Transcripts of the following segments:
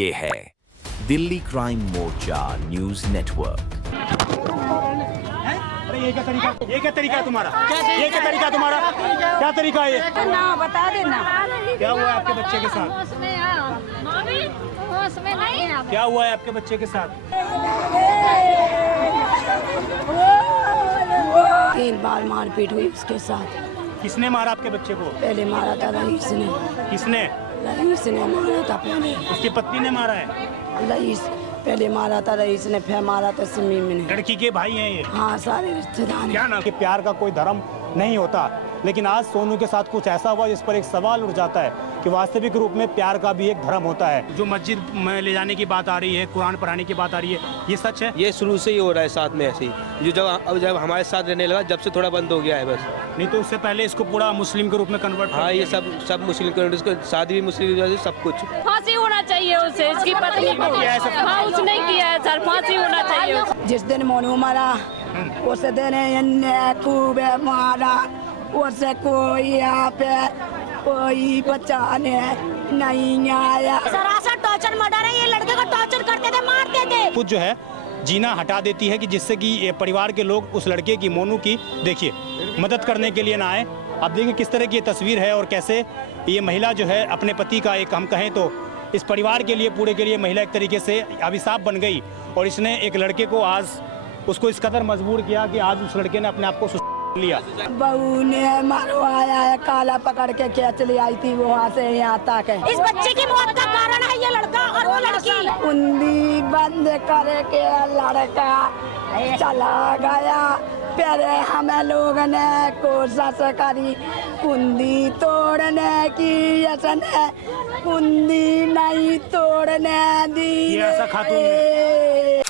ये है दिल्ली क्राइम मोर्चा news network. ये क्या तरीका तुम्हारा? ये क्या तरीका तुम्हारा? क्या तरीका है ये? ना बता देना। क्या हुआ है आपके बच्चे के साथ? उसमें नहीं है। क्या हुआ है आपके बच्चे के साथ? 3 बार मारपीट हुई उसके साथ। किसने मारा आपके बच्चे को? पहले मारा था रईस ने। किसने? रईस ने मारा था पहले। उसकी पत्नी ने मारा है? रईस पहले मारा था रईस ने, फिर मारा था सिमी ने। लड़की के भाई हैं ये? हाँ, सारे रिश्तेदार। क्या ना कि प्यार का कोई धर्म नहीं होता, लेकिन आज सोनू के साथ कुछ ऐसा हुआ जिस पर एक सवाल उठ जाता है कि वास्तविक रूप में प्यार का भी एक धर्म होता है। जो मस्जिद में ले जाने की बात आ रही है, कुरान पढ़ाने की बात आ रही है, ये सच है? ये शुरू से ही हो रहा है साथ में ऐसे ही, जो जब हमारे साथ रहने लगा जब से थोड़ा बंद हो गया है बस। नहीं तो उससे पहले इसको पूरा मुस्लिम के रूप में कन्वर्ट? हाँ, ये सब मुस्लिम कम्युनिटी, शादी भी मुस्लिम, सब कुछ। फांसी होना चाहिए उसे, इसकी पत्नी को। हाँ, उसने किया है सर, फांसी होना चाहिए। जिस दिन मोनू मारा उस दिन इन्हें खूब मारा, उसे कोई यहाँ पे कोई बचाने नहीं आया। सरासर टॉर्चर मर्डर है, ये लड़के को टॉर्चर करते थे, मारते थे। कुछ जो है जीना हटा देती है कि जिससे कि ये परिवार के लोग उस लड़के की, मोनू की, देखिए मदद करने के लिए ना आए। अब देखिए किस तरह की ये तस्वीर है और कैसे ये महिला जो है अपने पति का एक, हम कहें तो इस परिवार के लिए, पूरे के लिए महिला एक तरीके से अभिशाप बन गई। और इसने एक लड़के को आज उसको इस कदर मजबूर किया कि आज उस लड़के ने अपने आप को लिया। बहू ने मारवाया है, काला पकड़ के खींच ले आई थी वहाँ से यहाँ तक। इस बच्चे की मौत का कारण है ये लड़का और वो लड़की। कुंडी बंद करके लड़का चला गया, फिर हमें लोग ने कोशिश करी कुंडी तोड़ने की, इसने कुंडी नहीं तोड़ने दी। ये ऐसा खातून है।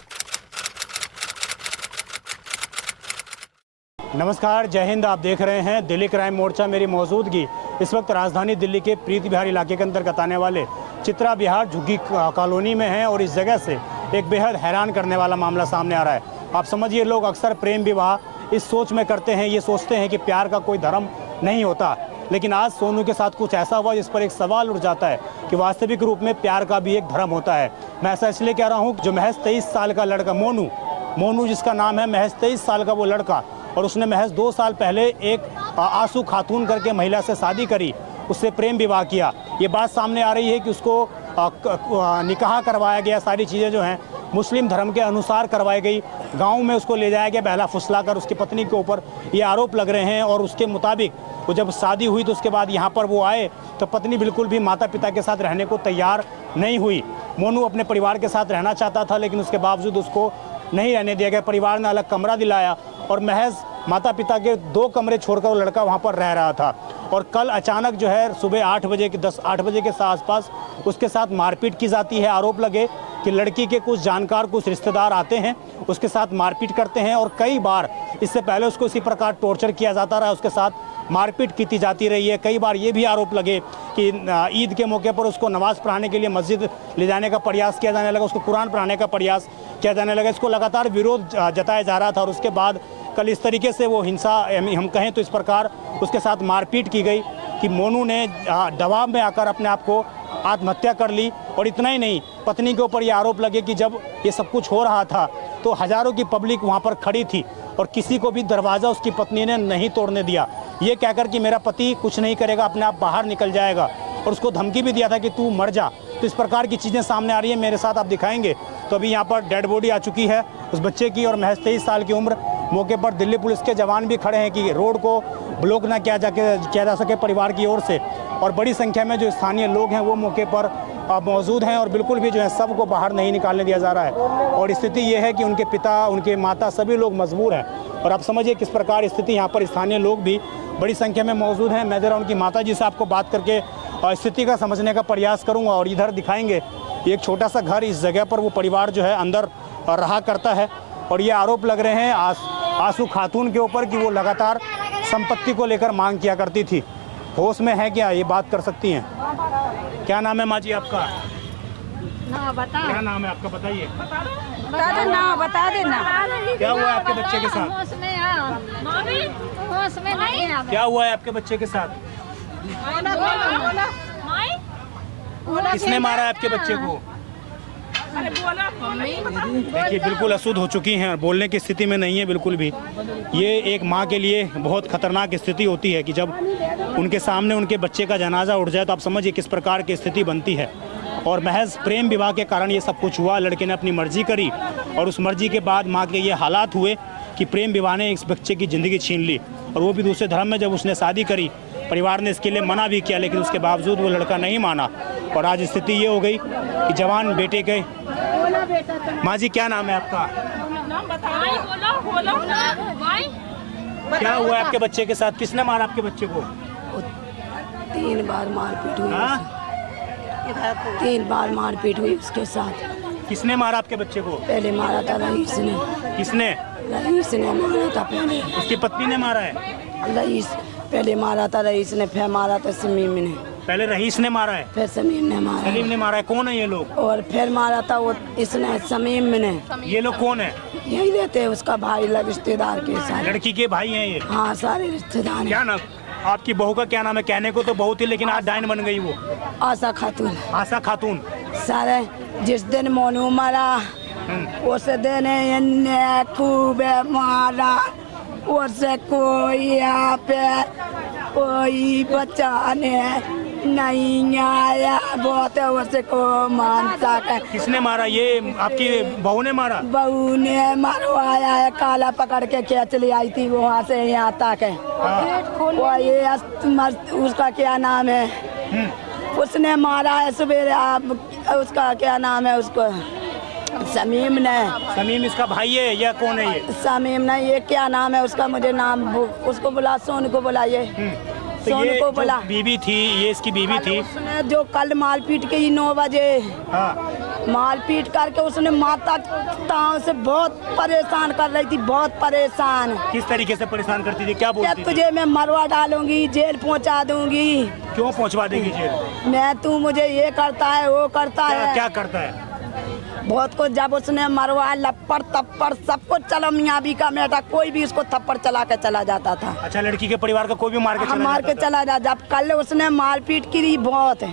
नमस्कार, जय हिंद। आप देख रहे हैं दिल्ली क्राइम मोर्चा। मेरी मौजूदगी इस वक्त राजधानी दिल्ली के प्रीति बिहार इलाके के अंतर्गत आने वाले चित्रा विहार झुग्गी कॉलोनी में है और इस जगह से एक बेहद हैरान करने वाला मामला सामने आ रहा है। आप समझिए, लोग अक्सर प्रेम विवाह इस सोच में करते हैं, ये सोचते हैं कि प्यार का कोई धर्म नहीं होता, लेकिन आज सोनू के साथ कुछ ऐसा हुआ जिस पर एक सवाल उठ जाता है कि वास्तविक रूप में प्यार का भी एक धर्म होता है। मैं ऐसा इसलिए कह रहा हूँ, जो महज 23 साल का लड़का मोनू जिसका नाम है, महज 23 साल का वो लड़का, और उसने महज 2 साल पहले एक आंसू खातून करके महिला से शादी करी, उससे प्रेम विवाह किया। ये बात सामने आ रही है कि उसको निकाह करवाया गया, सारी चीज़ें जो हैं मुस्लिम धर्म के अनुसार करवाई गई। गांव में उसको ले जाया गया बहला फुसला कर, उसकी पत्नी के ऊपर ये आरोप लग रहे हैं। और उसके मुताबिक वो जब शादी हुई तो उसके बाद यहाँ पर वो आए तो पत्नी बिल्कुल भी माता पिता के साथ रहने को तैयार नहीं हुई। मोनू अपने परिवार के साथ रहना चाहता था, लेकिन उसके बावजूद उसको नहीं रहने दिया गया। परिवार ने अलग कमरा दिलाया और महज माता पिता के 2 कमरे छोड़कर वो लड़का वहाँ पर रह रहा था। और कल अचानक जो है सुबह 8 बजे के 8 बजे के आसपास उसके साथ मारपीट की जाती है। आरोप लगे कि लड़की के कुछ जानकार, कुछ रिश्तेदार आते हैं, उसके साथ मारपीट करते हैं और कई बार इससे पहले उसको इसी प्रकार टॉर्चर किया जाता रहा, उसके साथ मारपीट की जाती रही है। कई बार ये भी आरोप लगे कि ईद के मौके पर उसको नमाज़ पढ़ाने के लिए मस्जिद ले जाने का प्रयास किया जाने लगा, उसको कुरान पढ़ाने का प्रयास किया जाने लगा। इसको लगातार विरोध जताया जा रहा था और उसके बाद कल इस तरीके से वो हिंसा, हम कहें तो इस प्रकार उसके साथ मारपीट की गई कि मोनू ने दबाव में आकर अपने आप को आत्महत्या कर ली। और इतना ही नहीं, पत्नी के ऊपर ये आरोप लगे कि जब ये सब कुछ हो रहा था तो हज़ारों की पब्लिक वहाँ पर खड़ी थी और किसी को भी दरवाज़ा उसकी पत्नी ने नहीं तोड़ने दिया, ये कहकर कि मेरा पति कुछ नहीं करेगा, अपने आप बाहर निकल जाएगा। और उसको धमकी भी दिया था कि तू मर जा। तो इस प्रकार की चीज़ें सामने आ रही हैं, मेरे साथ आप दिखाएंगे। तो अभी यहाँ पर डेड बॉडी आ चुकी है उस बच्चे की और महज 23 साल की उम्र। मौके पर दिल्ली पुलिस के जवान भी खड़े हैं कि रोड को ब्लॉक ना किया जा सके परिवार की ओर से। और बड़ी संख्या में जो स्थानीय लोग हैं वो मौके पर मौजूद हैं और बिल्कुल भी जो है सबको बाहर नहीं निकालने दिया जा रहा है। और स्थिति ये है कि उनके पिता, उनके माता, सभी लोग मजबूर हैं। और आप समझिए किस प्रकार स्थिति, यहाँ पर स्थानीय लोग भी बड़ी संख्या में मौजूद हैं। मैं जरा उनकी माता जी से आपको बात करके स्थिति का समझने का प्रयास करूँगा। और इधर दिखाएंगे एक छोटा सा घर, इस जगह पर वो परिवार जो है अंदर रहा करता है। और ये आरोप लग रहे हैं आंसू खातून के ऊपर कि वो लगातार संपत्ति को लेकर मांग किया करती थी। होश में है क्या? ये बात कर सकती हैं? क्या नाम है माँ जी आपका? ना बता। क्या नाम है आपका, बताइए। बता देना, बता देना। क्या हुआ है आपके बच्चे के साथ? उसमें नहीं है। क्या हुआ है आपके बच्चे के साथ? किसने मारा है आपके बच्चे को? देखिए बिल्कुल अशुद्ध हो चुकी हैं और बोलने की स्थिति में नहीं है बिल्कुल भी। ये एक माँ के लिए बहुत खतरनाक स्थिति होती है कि जब उनके सामने उनके बच्चे का जनाजा उठ जाए तो आप समझिए किस प्रकार की स्थिति बनती है। और महज प्रेम विवाह के कारण ये सब कुछ हुआ। लड़के ने अपनी मर्जी करी और उस मर्जी के बाद माँ के ये हालात हुए कि प्रेम विवाह ने इस बच्चे की ज़िंदगी छीन ली, और वो भी दूसरे धर्म में। जब उसने शादी करी परिवार ने इसके लिए मना भी किया, लेकिन उसके बावजूद वो लड़का नहीं माना और आज स्थिति ये हो गई कि जवान बेटे के। माँ जी क्या नाम है आपका? क्या हुआ आपके बच्चे के साथ? किसने मारा आपके बच्चे को? 3 बार मारपीट हुई। हाँ? 3 बार मारपीट हुई उसके साथ। किसने मारा आपके बच्चे को? पहले मारा था रईस ने। किसने? रईस ने मारा था पहले। उसकी पत्नी ने मारा है? रईस पहले मारा था रईस ने, फिर मारा था समीम ने। पहले रईस ने मारा है, फिर समीम ने मारा। सलीम ने मारा है। कौन है ये लोग? और फिर मारा था वो इसने, समीम ने। ये लोग कौन है? यही रहते हैं उसका भाई, रिश्तेदार के साथ। लड़की के भाई हैं ये? हाँ सारे रिश्तेदार हैं। क्या नाम आपकी बहू का? क्या नाम है? कहने को तो बहुत ही, लेकिन आज डायन बन गई वो। आशा खातून। आशा खातून। सारे जिस दिन मोनू मरा उस दिन इन्हें खूब मारा। उससे कोई यहाँ पे कोई बचाने नहीं आया। बहुत उसको मानता है। किसने मारा? ये आपकी बहू ने मारा? बहू ने मरवाया है। काला पकड़ के खींच ले आई थी वहाँ से यहाँ तक है। वो ये उसका क्या नाम है? उसने मारा है सवेरे। आप उसका क्या नाम है? उसको समीम ने। समीम इसका भाई है या कौन है ये? समीम ने। ये क्या नाम है उसका? मुझे नाम उसको बुला, सोन को बुलाइए। तो सोन ये को जो बुला। बीवी थी, ये इसकी बीवी थी। उसने जो कल मारपीट की 9 बजे मारपीट करके उसने माता ताओं से बहुत परेशान कर रही थी। बहुत परेशान। किस तरीके से परेशान करती थी? क्या बोलती थी? तुझे मैं मरवा डालूंगी, जेल पहुंचा दूंगी। क्यों पहुंचवा देगी जेल? मैं तू मुझे ये करता है वो करता है। क्या करता है? बहुत कुछ। जब उसने मरवा लपड़ तप्पड़ सब कुछ चला। मियाँ भी का बेटा कोई भी उसको थप्पड़ चला के चला जाता था। अच्छा, लड़की के परिवार का कोई भी मार के चला मार के चला जा। जब कल उसने मारपीट की बहुत है।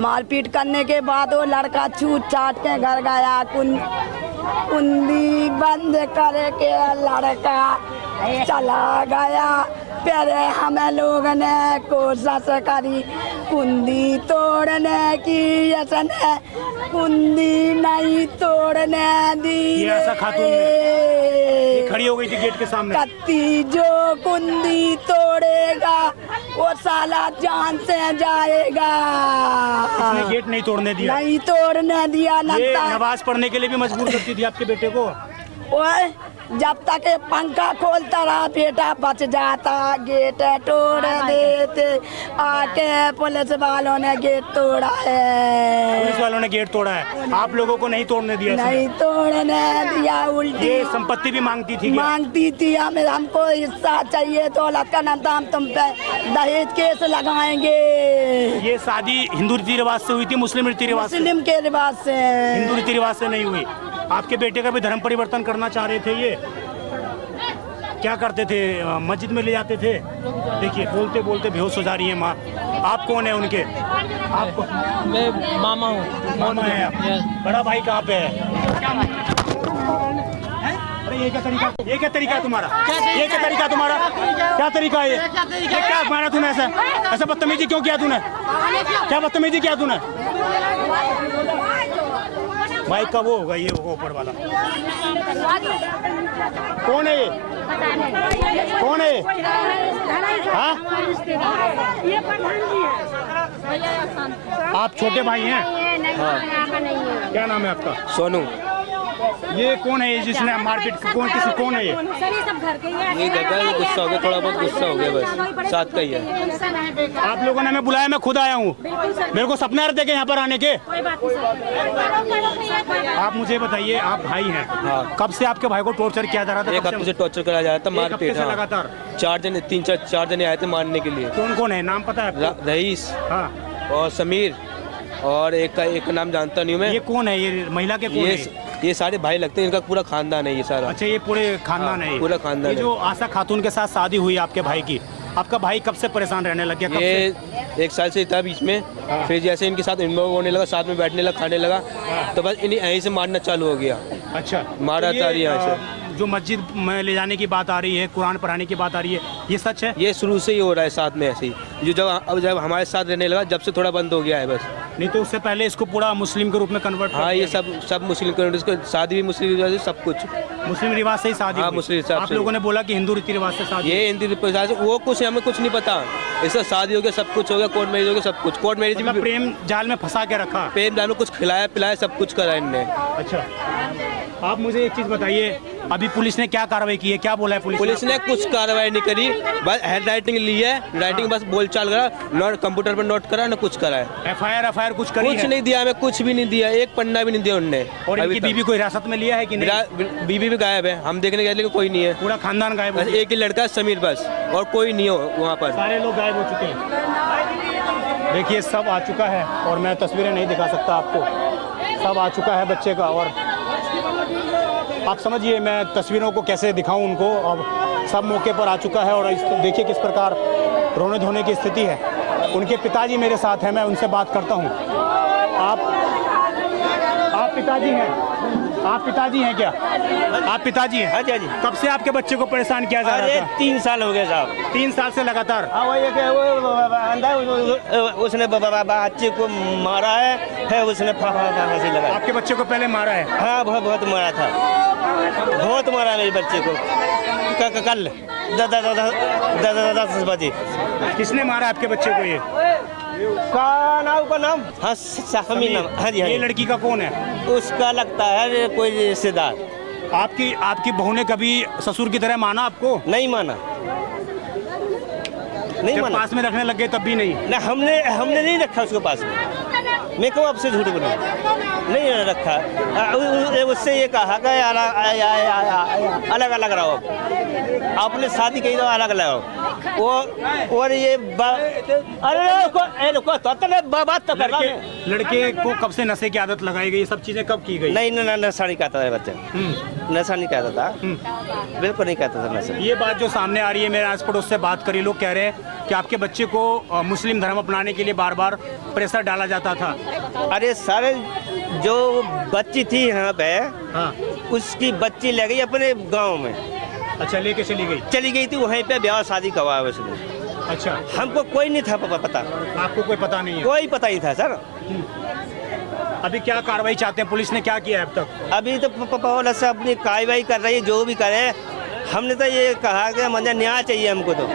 मारपीट करने के बाद वो लड़का छूट छाट के घर गया। कुंडी बंद करके लड़का चला गया। फिर हमें लोग ने कोशिश करी कुंडी तोड़ने की, इसने कुंडी नहीं तोड़ने दी। ये ऐसा खातून ये खड़ी हो गई थी गेट के सामने। कत्ती जो कुंडी तोड़ेगा वो साला जान से जाएगा। इसने गेट नहीं तोड़ने दिया? नहीं तोड़ने दिया। ये नमाज पढ़ने के लिए भी मजबूर करती थी आपके बेटे को? ओए जब तक ये पंखा खोलता रहा बेटा बच जाता। गेट तोड़ देते। आके पुलिस वालों ने गेट तोड़ा है। पुलिस वालों ने गेट तोड़ा है, आप लोगों को नहीं तोड़ने दिया? नहीं तोड़ने दिया। उल्टी ये संपत्ति भी मांगती थी? मांगती थी। हमें हमको हिस्सा चाहिए तो लड़का नाम था, हम तुम पे दहेज केस लगाएंगे। ये शादी हिंदू रीति रिवाज से हुई थी? मुस्लिम रीति रिवाज से? मुस्लिम के रिवाज से। हिंदू रीति रिवाज से नहीं हुई? आपके बेटे का भी धर्म परिवर्तन करना चाह रहे थे ये? क्या करते थे? मस्जिद में ले जाते थे? देखिए बोलते बोलते बेहोश हो जा रही है माँ। आप कौन है उनके? आपको? मैं मामा हूँ। मामा है आप? बड़ा भाई कहाँ पे है? अरे ये क्या तरीका? ये क्या तरीका है तुम्हारा? ये क्या तरीका तुम्हारा? क्या तरीका है ये? क्या मारा तूने? ऐसा बदतमीजी क्यों किया तूने? क्या बदतमीजी किया तूने? भाई का वो होगा, ये होगा ऊपर वाला। कौन है ये? कौन है ये? हाँ? आप छोटे भाई हैं? हाँ। क्या नाम है आपका? सोनू। ये कौन है जिसने मारपीट? कौन है ये? ये जगह गुस्सा हो गया, थोड़ा बहुत गुस्सा हो गया, बस साथ का ही है। आप लोगों ने हमें बुलाया, मैं खुद आया हूँ। मेरे को सपना रहते कि यहाँ पर आने के। आप मुझे बताइए, आप भाई हैं। हाँ। कब से आपके भाई को टॉर्चर किया जा रहा था? एक हफ्ते से टॉर्चर करा जा रहा था, मारपीट। हाँ। लगातार 4 जने आए थे मारने के लिए। कौन कौन है? नाम पता है आपको? रईस हाँ। और समीर और एक का नाम जानता नहीं हूँ मैं। ये कौन है? ये महिला के कौन है? ये सारे भाई लगते हैं, इनका पूरा खानदान है ये सारा। अच्छा, ये पूरे खानदान है? पूरा खानदान ये जो आशा खातून के साथ शादी हुई आपके भाई की, आपका भाई कब से परेशान रहने लग गया? कब से? 1 साल से था बीच में। फिर जैसे इनके साथ इन्वॉल्व होने लगा, साथ में बैठने लगा, खाने लगा, तो बस इन्हीं यहीं से मारना चालू हो गया। अच्छा, मारा तो था यहाँ से। जो मस्जिद में ले जाने की बात आ रही है, कुरान पढ़ाने की बात आ रही है, ये सच है? ये शुरू से ही हो रहा है साथ में ऐसे ही, जो जब हमारे साथ रहने लगा, जब से थोड़ा बंद हो गया है बस। नहीं तो उससे पहले इसको पूरा मुस्लिम के रूप में कन्वर्ट? हाँ, ये सब मुस्लिम कम्युनिटी, शादी भी मुस्लिम रिवाज से, सब कुछ मुस्लिम रिवाज से ही शादी हाँ, हुई। मुस्लिम हिसाब आप से। लोगों ने बोला कि हिंदू रीति रिवाज से शादी। ये हिंदी रिवाज वो कुछ हमें कुछ नहीं पता। इससे शादी हो गया, सब कुछ हो गया, कोर्ट मैरिज हो गया, सब कुछ। कोर्ट मैरिज मतलब भी प्रेम जाल में फंसा के रखा। प्रेम जाल में कुछ खिलाया पिलाया, सब कुछ करा इनने। अच्छा, आप मुझे एक चीज बताइए, अभी पुलिस ने क्या कार्रवाई की है, क्या बोला है पुलिस ने कुछ कार्रवाई नहीं करी, बस हैंड राइटिंग ली है, राइटिंग बस बोलचाल करा, नोट कंप्यूटर पर नोट करा, ना कुछ करा है। एफआईआर कुछ करी कुछ है? नहीं दिया हमें, कुछ भी नहीं दिया, एक पन्ना भी नहीं दिया उनने। और अभी इनकी तक। बीवी को हिरासत में लिया है कि नहीं? बीबी भी गायब है, हम देखने गए लेकिन कोई नहीं है। पूरा खानदान गायब हो बस गया? एक ही लड़का है समीर, बस, और कोई नहीं हो वहाँ पर। सारे लोग गायब हो चुके हैं। देखिए सब आ चुका है और मैं तस्वीरें नहीं दिखा सकता आपको, सब आ चुका है बच्चे का। और आप समझिए मैं तस्वीरों को कैसे दिखाऊं उनको। अब सब मौके पर आ चुका है और देखिए किस प्रकार रोने धोने की स्थिति है। उनके पिताजी मेरे साथ हैं, मैं उनसे बात करता हूं। आप पिताजी हैं? आप पिताजी हैं क्या? आप पिताजी हैं? हाँ जी, हाँ जी। कब से आपके बच्चे को परेशान किया जा रहा था? 3 साल हो गए साहब। 3 साल से लगातार? हाँ, वो उसने बच्चे को मारा है उसने फांसी लगाई। आपके बच्चे को पहले मारा है? हाँ, बहुत मारा था, बहुत मारा मेरे बच्चे को। कल 10 बजे। किसने मारा आपके बच्चे को? ये का नाम हाँ, समीर नाम। हाँ जी, हाँ ये जी। लड़की का कौन है? उसका लगता है कोई रिश्तेदार। आपकी बहू ने कभी ससुर की तरह माना आपको? नहीं माना, नहीं जब माना। पास में रखने लग गए तब भी नहीं? ना, हमने नहीं रखा उसको पास में। मैं क्यों आपसे झूठ बोलूं? नहीं रखा। उससे ये कहा कि अलग अलग रहो, आपने शादी की तो अलग अलग रहो। वो और ये अरे बात तो कर रहा हूं। लड़के को कब से नशे की आदत लगाई गई? ये सब चीजें कब की गई? नहीं, नशा नहीं कहता था बच्चा, नशा नहीं कहता था, बिल्कुल नहीं कहता था नशा। ये बात जो सामने आ रही है, मेरे आस पड़ोस से बात करी, लोग कह रहे हैं कि आपके बच्चे को मुस्लिम धर्म अपनाने के लिए बार बार प्रेशर डाला जाता था। अरे सारे जो बच्ची थी यहाँ पे, हाँ। उसकी बच्ची ले गई अपने गांव में। अच्छा, लेके चली गई थी वहीं पे, ब्याह शादी करवाया उसने। अच्छा, हमको कोई नहीं था पता, आपको कोई पता नहीं है? कोई पता ही था सर। अभी क्या कार्रवाई चाहते हैं? पुलिस ने क्या किया है अब तक? अभी तो पुलिस से अपनी कार्रवाई कर रही है, जो भी करे। हमने तो ये कहा कि मुझे न्याय चाहिए हमको। तो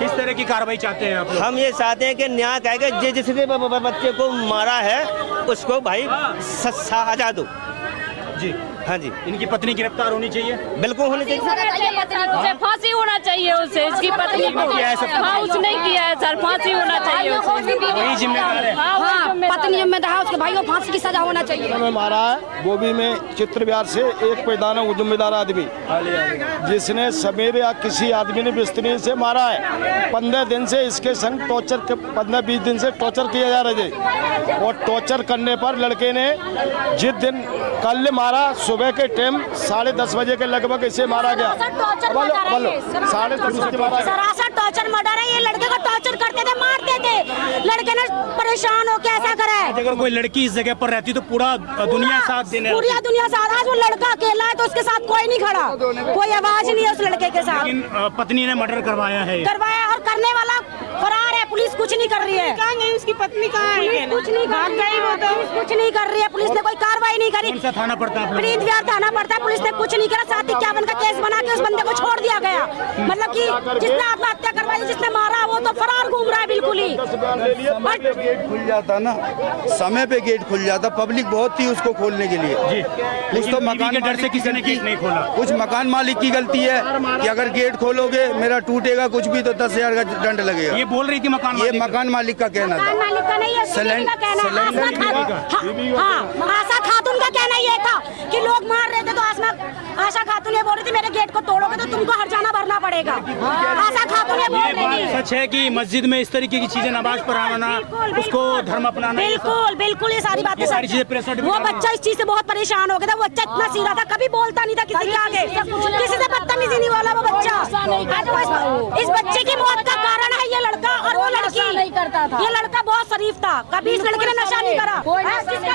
किस तरह की कार्रवाई चाहते हैं आप लोग? हम ये चाहते हैं कि न्याय कहेगा, जिसने बच्चे को मारा है उसको भाई सजा दो। जी, हाँ जी। इनकी पत्नी गिरफ्तार होनी चाहिए? बिल्कुल होनी चाहिए। उसे फांसी होना चाहिए, उसे इसकी पत्नी को। हाँ, उसने किया है सर, फांसी होना चाहिए उसे। वही जिम्मेदार है। हाँ, पत्नी जिम्मेदार है, उसके भाई को फांसी की सजा होना चाहिए। में मारा है बोबी में चित्र बिहार से एक पैदाना जिम्मेदार आदमी, जिसने समीर या किसी आदमी ने बिस्तरी से मारा है। 15 दिन से इसके संग टॉर्चर, 15-20 दिन से टॉर्चर किया जा रहा है। और टॉर्चर करने पर लड़के ने जिस दिन कल मारा, सुबह के टाइम 10:30 बजे के लगभग इसे मारा गया। बोलो 10:30 बजे मारा। सरासर टॉर्चर मर्डर है। ये लड़के को टॉर्चर करते थे, मारते थे। लड़के ने परेशान हो के ऐसा करा है। अगर कोई लड़की इस जगह पर रहती तो पूरा दुनिया साथ देने। पूरी दुनिया साथ। आज वो लड़का अकेला है तो उसके साथ कोई नहीं खड़ा, कोई आवाज नहीं है उस लड़के के साथ। लेकिन पत्नी ने मर्डर करवाया है। करवाया और करने वाला फरार है। पुलिस कुछ नहीं कर रही है। कहाँ गई उसकी पत्नी? कहाँ है? कुछ नहीं भाग गई वो तो। कुछ नहीं कर रही है, पुलिस ने कोई कार्रवाई नहीं करी। कौन सा थाना पड़ता है? प्रीत विहार थाना पड़ता है। पुलिस ने कुछ नहीं करा। 751 का केस बना के उस बंदे को छोड़ दिया गया। मतलब कि जिसने आत्महत्या करवाई, जिसने मारा, वो तो फरार घूम रहा है बिल्कुल ही। गेट खुल जाता ना, समय पे गेट खुल जाता, पब्लिक बहुत थी उसको खोलने के लिए। जी, कुछ तो मकान के डर से किसी ने गेट नहीं खोला। कुछ मकान मालिक की गलती है कि अगर गेट खोलोगे मेरा टूटेगा कुछ भी तो 10,000 का दंड लगेगा। ये बोल रही थी मकान ये मकान मालिक का कहना था। मकान मालिक का नहीं है, सिलेंडर का कहना है। आशा खातून का कहना ये था कि लोग मार रहे थे तो आशा खातून ये बोल रही थी मेरे गेट को तोड़ोगे तो तुमको हर्जाना भरना पड़ेगा। आशा खातून ये बोल रही थी। सच है कि मस्जिद में इस तरीके की चीजें, नमाज पढ़ाना, उसको धर्म अपनाना, बिल्कुल ये सारी बातें सारी चीजें प्रेशर। वो बच्चा इस चीज से बहुत परेशान हो गया था। वो बच्चा इतना सीधा था, कभी बोलता नहीं था किसी के आगे, किसी से बदतमीजी नहीं बोला वो बच्चा। इस बच्चे की मौत का कारण है ये लड़का और वो लड़की नहीं करता था। ये लड़का बहुत शरीफ था, कभी इस लड़के ने नशा नहीं करा।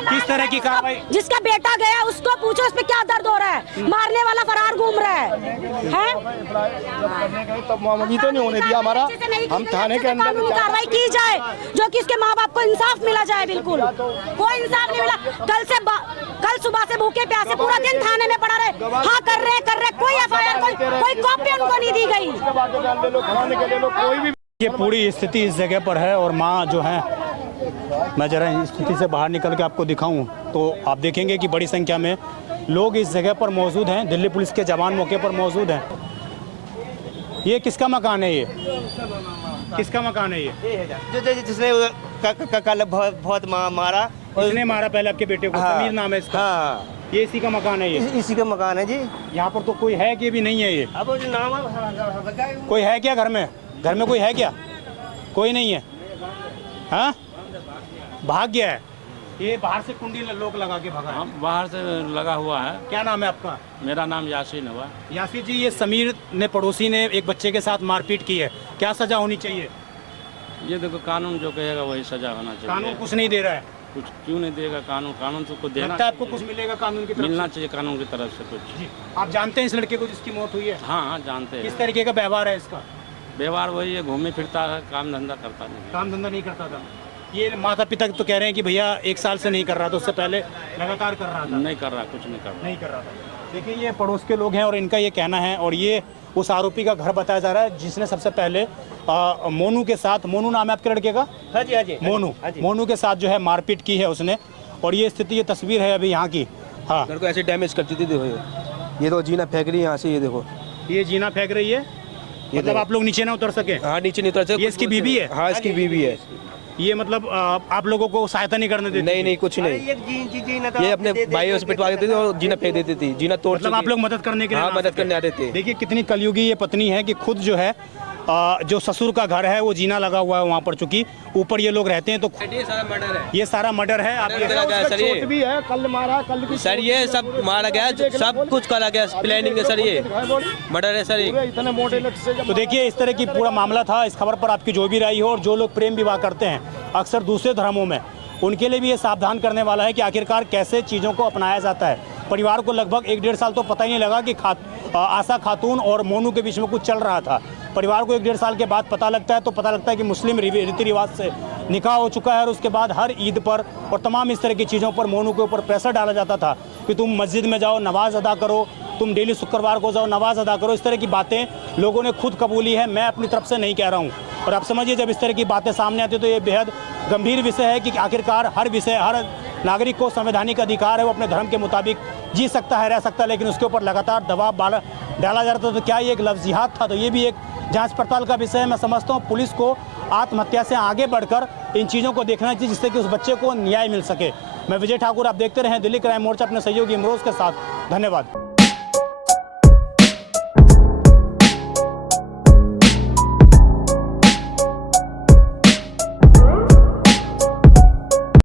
किस तरह की कार्रवाई? जिसका बेटा गया उसको पूछो उस पे क्या दर्द हो रहा है, मारने वाला फरार घूम रहा है। तब मामूली तो नहीं होने दिया हमारा, हम थाने के अंदर कार्रवाई की जाए जो कि इसके माँ बाप को इंसाफ मिला जाए। बिल्कुल कोई इंसाफ नहीं मिला। कल सुबह से भूखे प्यासे पूरा दिन थाने में पड़ा रहे। हाँ कर रहे कोई एफआईआर कोई कॉपी उनको नहीं दी गई। ये पूरी स्थिति इस जगह पर है और माँ जो है, मैं जरा इस स्थिति से बाहर निकल के आपको दिखाऊं तो आप देखेंगे कि बड़ी संख्या में लोग इस जगह पर मौजूद हैं। दिल्ली पुलिस के जवान मौके पर मौजूद हैं। ये किसका मकान है? ये किसका मकान है? ये जिसने कल बहुत मारा। किसने मारा पहले आपके बेटे को? समीर नाम है इसका। हाँ, ये इसी का मकान है? ये इसी का मकान है जी। यहाँ पर तो कोई है कि भी नहीं है? ये अब जो नाम कोई है क्या घर में? घर में कोई है क्या? कोई नहीं है। हाँ, भाग गया है। ये बाहर से कुंडी लोग लगा के भागा है। बाहर से लगा हुआ है। क्या नाम है आपका? मेरा नाम यासीन हुआ। यासीर जी, ये समीर ने पड़ोसी ने एक बच्चे के साथ मारपीट की है, क्या सजा होनी चाहिए? ये देखो कानून जो कहेगा वही सजा होना चाहिए। कानून कुछ नहीं दे रहा है। कुछ क्यों नहीं देगा कानून? कानून तो कुछ देना लगता है आपको कुछ मिलेगा कानून की तरफ मिलना से? चाहिए कानून की तरफ से कुछ। जी, आप जानते हैं इस लड़के को जिसकी मौत हुई है? हाँ जानते किस हैं। तरीके का व्यवहार है इसका? व्यवहार वही है, घूमे फिरता है, काम धंधा करता नहीं। काम धंधा नहीं करता था। ये माता पिता तो कह रहे हैं कि भैया 1 साल से नहीं कर रहा था, उससे पहले लगातार कर रहा था। नहीं कर रहा, कुछ नहीं कर रहा। नहीं कर रहा था। देखिए ये पड़ोस के लोग हैं और इनका ये कहना है, और ये उस आरोपी का घर बताया जा रहा है जिसने सबसे पहले मोनू के साथ, मोनू नाम है आपके लड़के का? हाँ जी, हाँ जी, मोनू के साथ जो है मारपीट की है उसने। और ये स्थिति, ये तस्वीर है अभी यहाँ की। हाँ, घर को ऐसे डैमेज करती थी। देखो ये तो जीना फेंक रही है यहाँ से। ये देखो ये जीना फेंक रही है। मतलब आप लोग नीचे ना उतर सके? हाँ, नीचे नहीं उतर सकते। ये इसकी बीवी है? हाँ, इसकी बीवी है। ये मतलब आप लोगों को सहायता नहीं करने देती? नहीं, कुछ नहीं। ये अपने भाइयों से पिटवा देती थी और जीना फेंक देती थी। जीना तोड़, मतलब आप लोग मदद करने के लिए? हाँ, मदद करने आते थे। देखिए कितनी कलयुगी ये पत्नी है कि खुद जो है जो ससुर का घर है वो जीना लगा हुआ है वहाँ पर, चूंकि ऊपर ये लोग रहते हैं। तो ये सारा मर्डर है। ये सारा मर्डर है। आप चोट भी है, कल मारा, कल की सर ये सब मारा गया, सब कुछ करा गया, प्लानिंग है सर। ये मर्डर है सर। इतने मोटे लट से तो देखिए इस तरह की पूरा मामला था। इस खबर पर आपकी जो भी राय हो, और जो लोग प्रेम विवाह करते हैं अक्सर दूसरे धर्मों में, उनके लिए भी ये सावधान करने वाला है कि आखिरकार कैसे चीज़ों को अपनाया जाता है। परिवार को लगभग 1-1.5 साल तो पता ही नहीं लगा कि आशा खातून और मोनू के बीच में कुछ चल रहा था। परिवार को 1-1.5 साल के बाद पता लगता है, तो पता लगता है कि मुस्लिम रीति रिवाज से निकाह हो चुका है। और उसके बाद हर ईद पर और तमाम इस तरह की चीज़ों पर मोनू के ऊपर प्रेशर डाला जाता था कि तुम मस्जिद में जाओ, नमाज अदा करो, तुम डेली शुक्रवार को जाओ, नमाज अदा करो। इस तरह की बातें लोगों ने खुद कबूली है, मैं अपनी तरफ से नहीं कह रहा हूँ। और आप समझिए जब इस तरह की बातें सामने आती है तो ये बेहद गंभीर विषय है कि आखिरकार हर नागरिक को संवैधानिक अधिकार है, वो अपने धर्म के मुताबिक जी सकता है, रह सकता है, लेकिन उसके ऊपर लगातार दबाव डाला जा रहा था। तो क्या ये एक लफ्ज़ियात था? तो ये भी एक जांच पड़ताल का विषय है। मैं समझता हूँ पुलिस को आत्महत्या से आगे बढ़कर इन चीज़ों को देखना चाहिए जिससे कि उस बच्चे को न्याय मिल सके। मैं विजय ठाकुर, आप देखते रहें दिल्ली क्राइम मोर्चा अपने सहयोगी इमरोज़ के साथ। धन्यवाद।